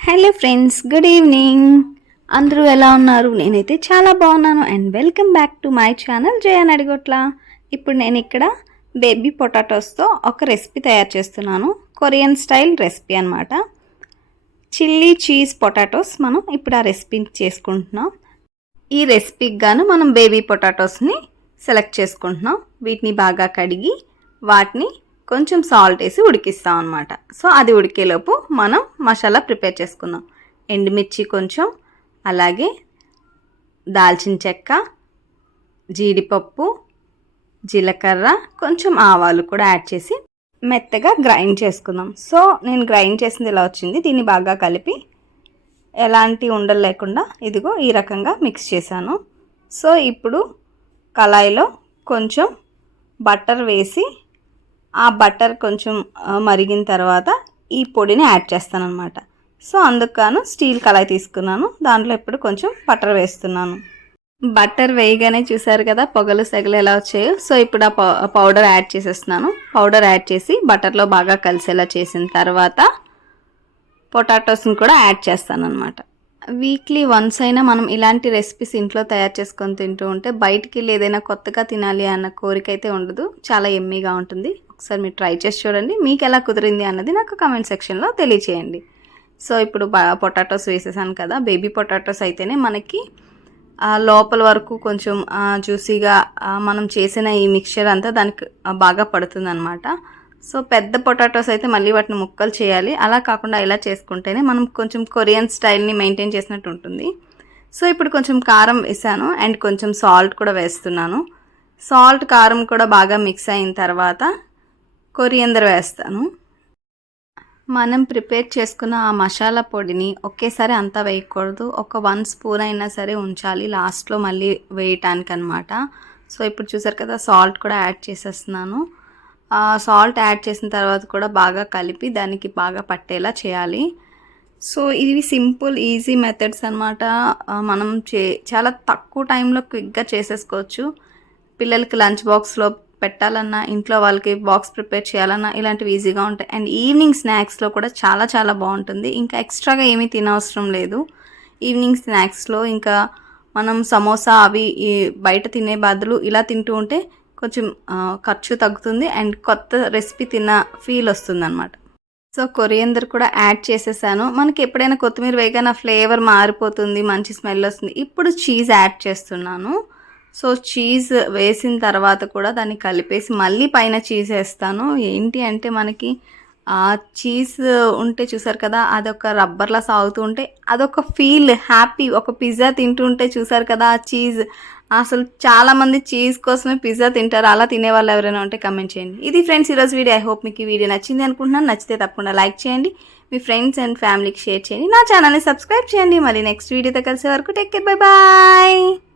Hello friends good evening. అందరూ ఎలా ఉన్నారు? నేనైతే చాలా బాగున్నాను. And welcome back to my channel Jayan Adigotla ఇప్పుడు నేను ఇక్కడ బేబీ పొటాటోస్తో ఒక రెసిపీ తయారు చేస్తున్నాను. కొరియన్ స్టైల్ రెసిపీ అనమాట చిల్లీ చీజ్ పొటాటోస్ మనం ఇప్పుడు ఆ రెసిపీ చేసుకుంటున్నాం. ఈ రెసిపీకి గాను మనం బేబీ పొటాటోస్ని సెలెక్ట్ చేసుకుంటున్నాం. వీటిని బాగా కడిగి వాటిని కొంచెం సాల్ట్ వేసి ఉడికిస్తాం అనమాట సో అది ఉడికేలోపు మనం మసాలా ప్రిపేర్ చేసుకుందాం. ఎండుమిర్చి కొంచెం అలాగే దాల్చిన చెక్క జీడిపప్పు జీలకర్ర కొంచెం ఆవాలు కూడా యాడ్ చేసి మెత్తగా గ్రైండ్ చేసుకుందాం. సో నేను గ్రైండ్ చేసింది ఇలా వచ్చింది. దీన్ని బాగా కలిపి ఎలాంటి ఉండలు లేకుండా ఇదిగో ఈ రకంగా మిక్స్ చేశాను. సో ఇప్పుడు కళాయిలో కొంచెం బటర్ వేసి ఆ బటర్ కొంచెం మరిగిన తర్వాత ఈ పొడిని యాడ్ చేస్తాను అనమాట సో అందుకు స్టీల్ కళాయి తీసుకున్నాను. దాంట్లో ఇప్పుడు కొంచెం బటర్ వేస్తున్నాను. బటర్ వేయగానే చూసారు కదా పొగలు సెగలు ఎలా వచ్చాయో. సో ఇప్పుడు ఆ పౌ- పౌడర్ యాడ్ చేసేస్తున్నాను. పౌడర్ యాడ్ చేసి బటర్లో బాగా కలిసేలా చేసిన తర్వాత పొటాటోస్ని కూడా యాడ్ చేస్తాను అనమాట వీక్లీ వన్స్ అయినా మనం ఇలాంటి రెసిపీస్ ఇంట్లో తయారు చేసుకొని తింటూ ఉంటే బయటికి వెళ్ళి ఏదైనా కొత్తగా తినాలి అన్న కోరిక అయితే ఉండదు. చాలా ఎమ్మీగా ఉంటుంది. ఒకసారి మీరు ట్రై చేసి చూడండి. మీకు ఎలా కుదిరింది అన్నది నాకు కామెంట్ సెక్షన్లో తెలియచేయండి. సో ఇప్పుడు పొటాటోస్ వేసేసాను కదా. బేబీ పొటాటోస్ అయితేనే మనకి లోపల వరకు కొంచెం జ్యూసీగా మనం చేసిన ఈ మిక్చర్ అంతా దానికి బాగా పడుతుంది అనమాట సో పెద్ద పొటాటోస్ అయితే మళ్ళీ వాటిని ముక్కలు చేయాలి. అలా కాకుండా ఇలా చేసుకుంటేనే మనం కొంచెం కొరియన్ స్టైల్ని మెయింటైన్ చేసినట్టు ఉంటుంది. సో ఇప్పుడు కొంచెం కారం వేసాను. అండ్ కొంచెం సాల్ట్ కూడా వేస్తున్నాను. సాల్ట్ కారం కూడా బాగా మిక్స్ అయిన తర్వాత కొరియందర్ వేస్తాను. మనం ప్రిపేర్ చేసుకున్న ఆ మసాలా పొడిని ఒకేసారి అంతా వేయకూడదు. ఒక వన్ స్పూన్ అయినా సరే ఉంచాలి. లాస్ట్లో మళ్ళీ వేయటానికి అనమాట సో ఇప్పుడు చూసారు కదా సాల్ట్ కూడా యాడ్ చేసేస్తున్నాను. ఆ సాల్ట్ యాడ్ చేసిన తర్వాత కూడా బాగా కలిపి దానికి బాగా పట్టేలా చేయాలి. సో ఇవి సింపుల్ ఈజీ మెథడ్స్ అనమాట. మనం చే చాలా తక్కువ టైంలో క్విక్గా చేసేసుకోవచ్చు. పిల్లలకి లంచ్ బాక్స్లో పెట్టాలన్నా ఇంట్లో వాళ్ళకి బాక్స్ ప్రిపేర్ చేయాలన్నా ఇలాంటివి ఈజీగా ఉంటాయి. అండ్ ఈవినింగ్ స్నాక్స్లో కూడా చాలా చాలా బాగుంటుంది. ఇంకా ఎక్స్ట్రాగా ఏమీ తినవసరం లేదు. ఈవినింగ్ స్నాక్స్లో ఇంకా మనం సమోసా అవి బయట తినే బదులు ఇలా తింటూ ఉంటే కొంచెం ఖర్చు తగ్గుతుంది అండ్ కొత్త రెసిపీ తిన్న ఫీల్ వస్తుంది అనమాట సో కొరియందర్ కూడా యాడ్ చేసేసాను. మనకి ఎప్పుడైనా కొత్తిమీర వేయగానే ఫ్లేవర్ మారిపోతుంది మంచి స్మెల్ వస్తుంది. ఇప్పుడు చీజ్ యాడ్ చేస్తున్నాను. సో చీజ్ వేసిన తర్వాత కూడా దాన్ని కలిపేసి మళ్ళీ పైన చీజ్ వేస్తాను. ఏంటి అంటే మనకి ఆ చీజ్ ఉంటే చూసారు కదా అదొక రబ్బర్లా సాగుతూ ఉంటే అదొక ఫీల్ హ్యాపీ. ఒక పిజ్జా తింటుంటే చూసారు కదా ఆ చీజ్. అసలు చాలామంది చీజ్ కోసమే పిజ్జా తింటారు. అలా తినే వాళ్ళు ఎవరైనా ఉంటే కమెంట్ చేయండి. ఇది ఫ్రెండ్స్ ఈరోజు వీడియో. ఐ హోప్ మీకు ఈ వీడియో నచ్చింది అనుకుంటున్నాను. నచ్చితే తప్పకుండా లైక్ చేయండి. మీ ఫ్రెండ్స్ అండ్ ఫ్యామిలీకి షేర్ చేయండి. నా ఛానల్ని సబ్స్క్రైబ్ చేయండి. మళ్ళీ నెక్స్ట్ వీడియోతో కలిసే వరకు టేక్ కేర్. Bye bye.